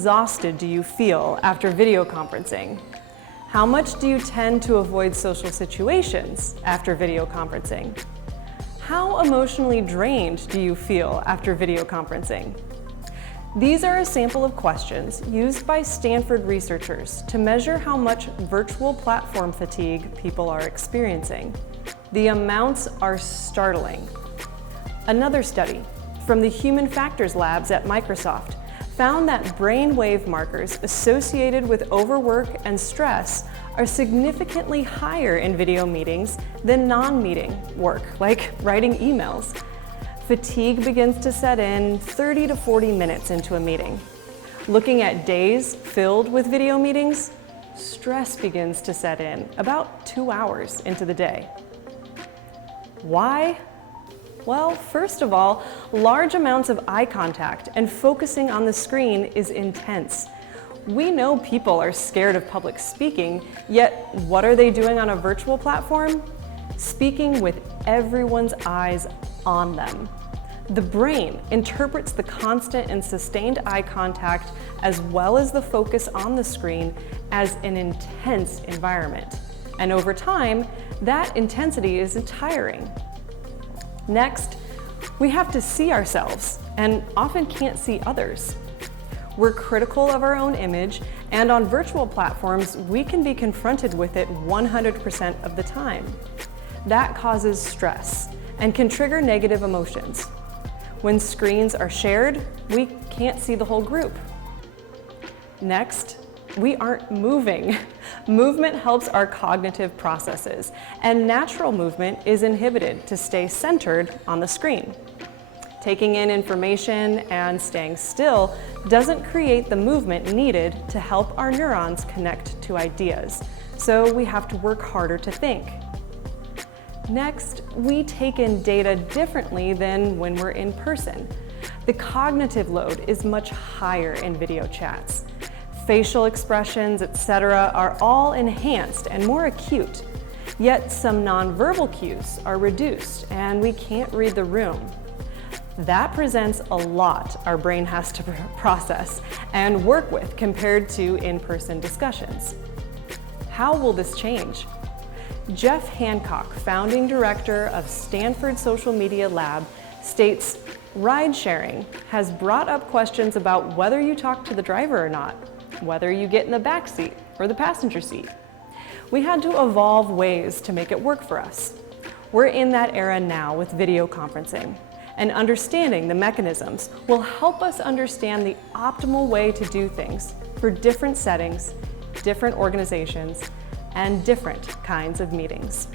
exhausted do you feel after video conferencing? How much do you tend to avoid social situations after video conferencing? How emotionally drained do you feel after video conferencing? These are a sample of questions used by Stanford researchers to measure how much virtual platform fatigue people are experiencing. The amounts are startling. Another study from the Human Factors Labs at Microsoft found that brainwave markers associated with overwork and stress are significantly higher in video meetings than non-meeting work, like writing emails. Fatigue begins to set in 30 to 40 minutes into a meeting. Looking at days filled with video meetings, stress begins to set in about 2 hours into the day. Why? Well, first of all, large amounts of eye contact and focusing on the screen is intense. We know people are scared of public speaking, yet what are they doing on a virtual platform? Speaking with everyone's eyes on them. The brain interprets the constant and sustained eye contact as well as the focus on the screen as an intense environment. And over time, that intensity is tiring. Next, we have to see ourselves and often can't see others. We're critical of our own image, and on virtual platforms, we can be confronted with it 100% of the time. That causes stress and can trigger negative emotions. When screens are shared, we can't see the whole group. Next, we aren't moving. Movement helps our cognitive processes, and natural movement is inhibited to stay centered on the screen. Taking in information and staying still doesn't create the movement needed to help our neurons connect to ideas, so we have to work harder to think. Next, we take in data differently than when we're in person. The cognitive load is much higher in video chats. Facial expressions, etc., are all enhanced and more acute. Yet some nonverbal cues are reduced and we can't read the room. That presents a lot our brain has to process and work with compared to in-person discussions. How will this change? Jeff Hancock, founding director of Stanford Social Media Lab, states, "Ride sharing has brought up questions about whether you talk to the driver or not, whether you get in the back seat or the passenger seat. We had to evolve ways to make it work for us. We're in that era now with video conferencing, and understanding the mechanisms will help us understand the optimal way to do things for different settings, different organizations, and different kinds of meetings."